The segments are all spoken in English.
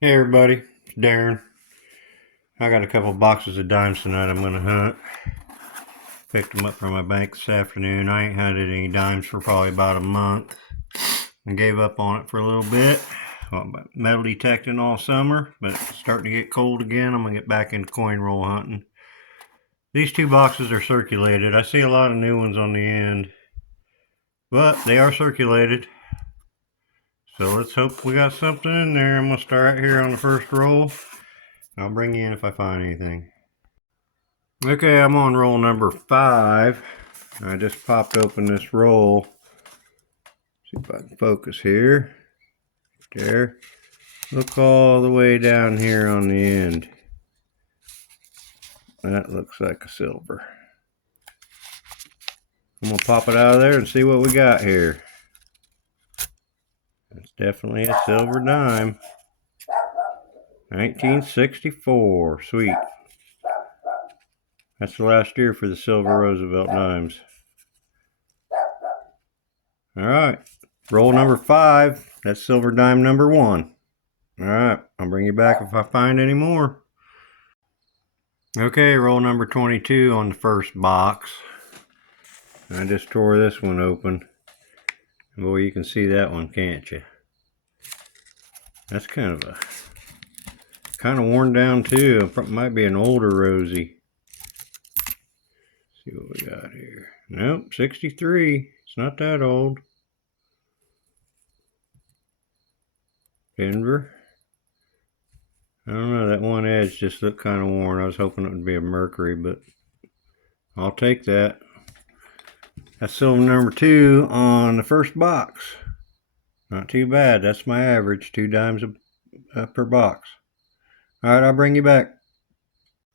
Hey everybody, it's Darren. I got a couple boxes of dimes tonight I'm gonna hunt. Picked them up from my bank this afternoon. I ain't hunted any dimes for probably about a month. I gave up on it for a little bit. Well, metal detecting all summer, but it's starting to get cold again. I'm gonna get back into coin roll hunting. These two boxes are circulated. I see a lot of new ones on the end, but they are circulated. So let's hope we got something in there. I'm gonna start here on the first roll. I'll bring you in if I find anything. Okay, I'm on roll number 5. I just popped open this roll. See if I can focus here. There. Look all the way down here on the end. That looks like a silver. I'm going to pop it out of there and see what we got here. It's definitely a silver dime. 1964. Sweet. That's the last year for the silver Roosevelt dimes. Alright. Roll number 5. That's silver dime number 1. Alright. I'll bring you back if I find any more. Okay, roll number 22 on the first box. I just tore this one open. Boy, you can see that one, can't you? That's kind of worn down too. It might be an older Rosie. Let's see what we got here. Nope, 63. It's not that old. Denver. I don't know, that one edge just looked kind of worn. I was hoping it would be a Mercury, but I'll take that. That's silver number 2 on the first box. Not too bad. That's my average, 2 dimes per box. Alright, I'll bring you back.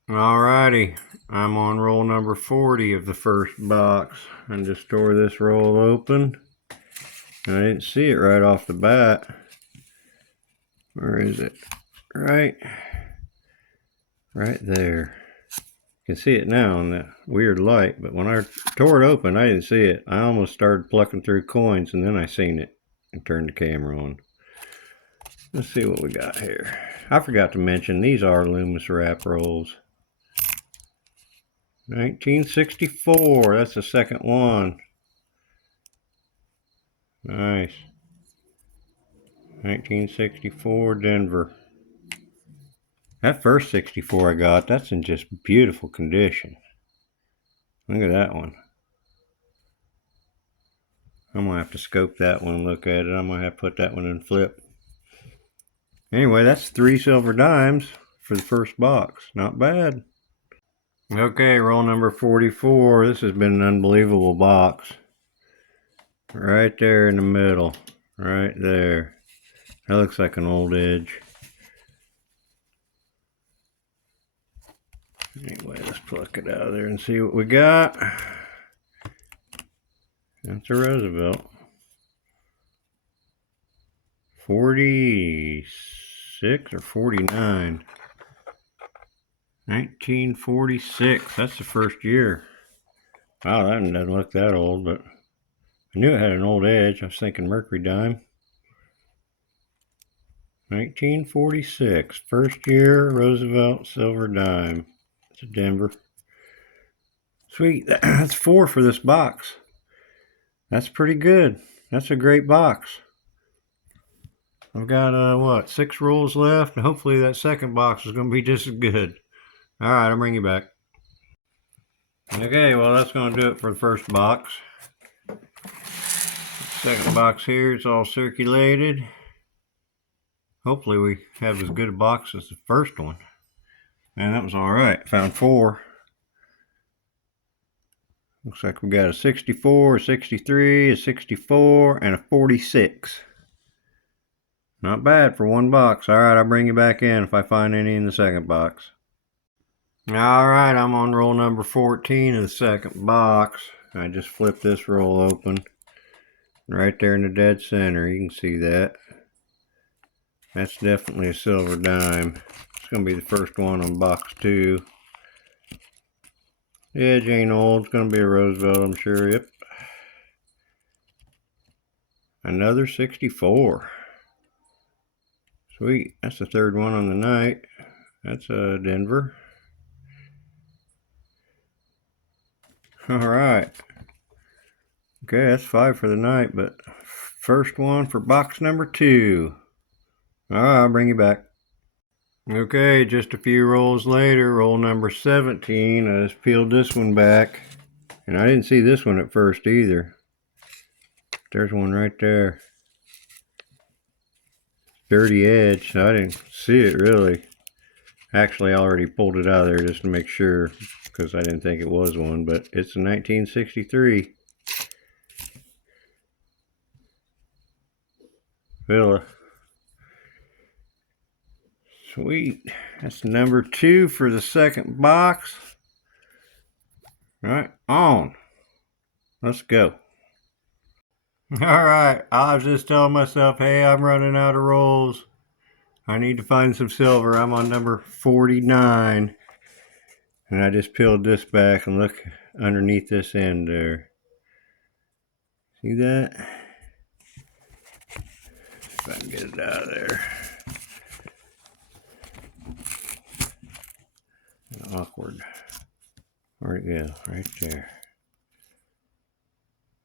Alrighty, I'm on roll number 40 of the first box. I just tore this roll open. I didn't see it right off the bat. Where is it? Right there. You can see it now in the weird light, but when I tore it open, I didn't see it. I almost started plucking through coins, and then I seen it and turned the camera on. Let's see what we got here. I forgot to mention, these are Loomis wrap rolls. 1964, that's the second one. Nice. 1964 Denver. That first 64 I got, that's in just beautiful condition. Look at that one. I'm going to have to scope that one and look at it. I'm going to have to put that one in flip. Anyway, that's 3 silver dimes for the first box. Not bad. Okay, roll number 44. This has been an unbelievable box. Right there in the middle. Right there. That looks like an old edge. Anyway, let's pluck it out of there and see what we got. That's a Roosevelt. 46 or 49. 1946. That's the first year. Wow, that doesn't look that old, but I knew it had an old edge. I was thinking Mercury dime. 1946. First year Roosevelt silver dime. It's a Denver. Sweet. That's 4 for this box. That's pretty good. That's a great box. I've got, 6 rolls left, and hopefully that second box is going to be just as good. Alright, I'll bring you back. Okay, well that's going to do it for the first box. Second box here, it's all circulated. Hopefully we have as good a box as the first one. Man, that was alright. Found 4. Looks like we got a 64, a 63, a 64, and a 46. Not bad for one box. Alright, I'll bring you back in if I find any in the second box. Alright, I'm on roll number 14 of the second box. I just flipped this roll open. Right there in the dead center, you can see that. That's definitely a silver dime. It's going to be the first one on box 2. The edge ain't old. It's going to be a Roosevelt, I'm sure. Yep. Another 64. Sweet. That's the third one on the night. That's Denver. Alright. Okay, that's 5 for the night, but first one for box number 2. Alright, I'll bring you back. Okay, just a few rolls later, roll number 17. I just peeled this one back. And I didn't see this one at first either. There's one right there. Dirty edge. I didn't see it really. Actually, I already pulled it out of there just to make sure, because I didn't think it was one, but it's a 1963 Villa. Sweet. That's number 2 for the second box. Right on. Let's go. Alright, I was just telling myself, hey, I'm running out of rolls. I need to find some silver. I'm on number 49. And I just peeled this back and look underneath this end there. See that? If I can get it out of there. Awkward. Where'd it go? Right there.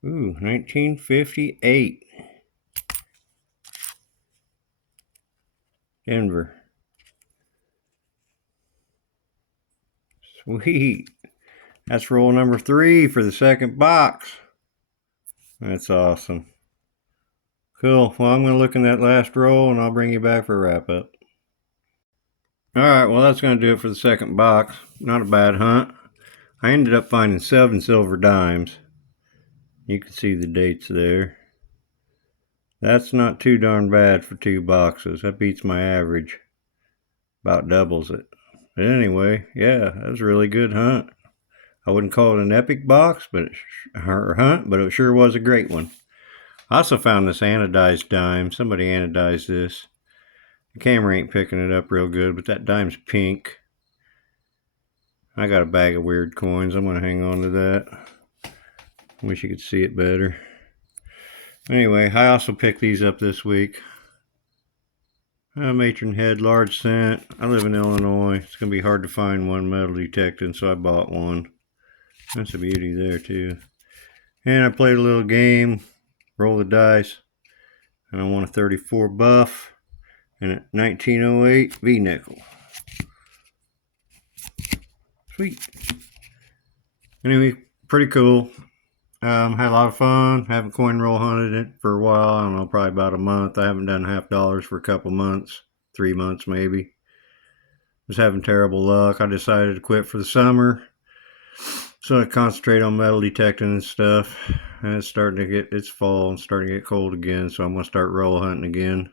Ooh, 1958. Denver. Sweet. That's roll number 3 for the second box. That's awesome. Cool. Well, I'm going to look in that last roll and I'll bring you back for a wrap up. Alright, well that's going to do it for the second box. Not a bad hunt. I ended up finding 7 silver dimes. You can see the dates there. That's not too darn bad for 2 boxes. That beats my average. About doubles it. But anyway, yeah, that was a really good hunt. I wouldn't call it an epic box, but it sure was a great one. I also found this anodized dime. Somebody anodized this. The camera ain't picking it up real good, but that dime's pink. I got a bag of weird coins. I'm going to hang on to that. Wish you could see it better. Anyway, I also picked these up this week. Matron Head large cent. I live in Illinois. It's going to be hard to find one metal detecting, so I bought one. That's a beauty there too. And I played a little game, roll the dice, and I won a 34 buff and a 1908 V-nickel. Sweet. Anyway, pretty cool. Had a lot of fun. Haven't coin roll hunted it for a while. I don't know, probably about a month. I haven't done $50 for a couple months, 3 months maybe. Was having terrible luck. I decided to quit for the summer, so I concentrate on metal detecting and stuff. And it's starting to get, it's fall and starting to get cold again, so I'm gonna start roll hunting again.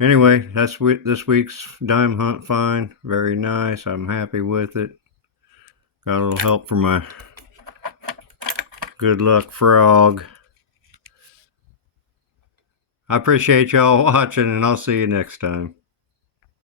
Anyway, that's this week's dime hunt find. Very nice. I'm happy with it. Got a little help from my good luck frog. I appreciate y'all watching, and I'll see you next time.